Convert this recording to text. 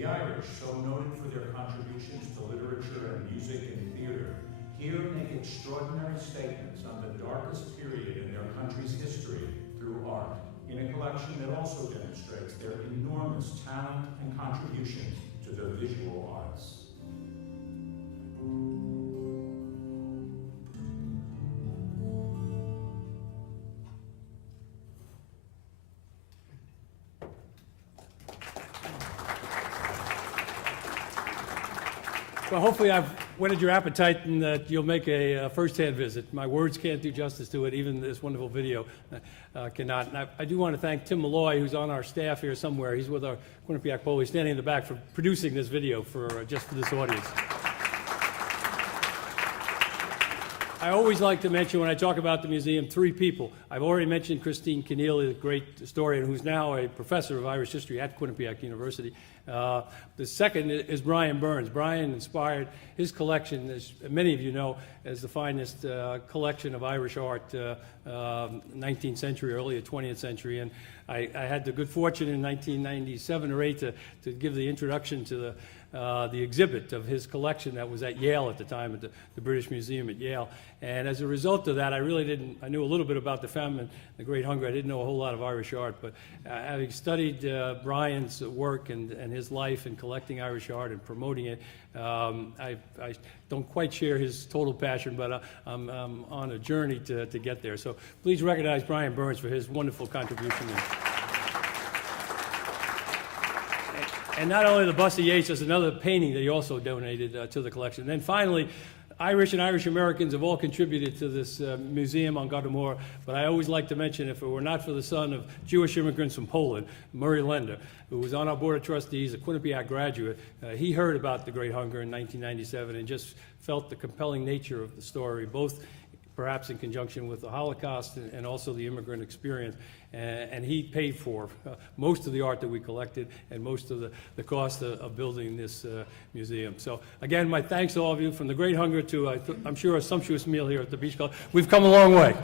The Irish, so noted for their contributions to literature and music and theater, here make extraordinary statements on the darkest period in their country's history through art, in a collection that also demonstrates their enormous talent and contribution to the visual arts. Well, hopefully I've whetted your appetite and that you'll make a first-hand visit. My words can't do justice to it, even this wonderful video cannot. And I do want to thank Tim Malloy, who's on our staff here somewhere. He's with our Quinnipiac Bowl. He's standing in the back for producing this video for just for this audience. I always like to mention when I talk about the museum, three people. I've already mentioned Christine Keneally, the great historian who's now a professor of Irish history at Quinnipiac University. The second is Brian Burns. Brian inspired his collection, as many of you know, as the finest collection of Irish art, 19th century, early 20th century. And I had the good fortune in 1997 or 8 to give the introduction to the exhibit of his collection that was at Yale at the time, at the British Museum at Yale. And as a result of that, I knew a little bit about the famine and the Great Hunger. I didn't know a whole lot of Irish art, but having studied Brian's work and his life in collecting Irish art and promoting it, I don't quite share his total passion, but I'm on a journey to get there. So please recognize Brian Burns for his wonderful contribution. And not only the bust of Yeats, there's another painting that he also donated to the collection. And then finally, Irish and Irish Americans have all contributed to this museum on Gothamore, but I always like to mention, if it were not for the son of Jewish immigrants from Poland, Murray Lender, who was on our Board of Trustees, a Quinnipiac graduate, he heard about the Great Hunger in 1997 and just felt the compelling nature of the story, both perhaps in conjunction with the Holocaust and also the immigrant experience. And he paid for most of the art that we collected and most of the cost of building this museum. So again, my thanks to all of you, from the Great Hunger to, I'm sure, a sumptuous meal here at the Beach Club. We've come a long way.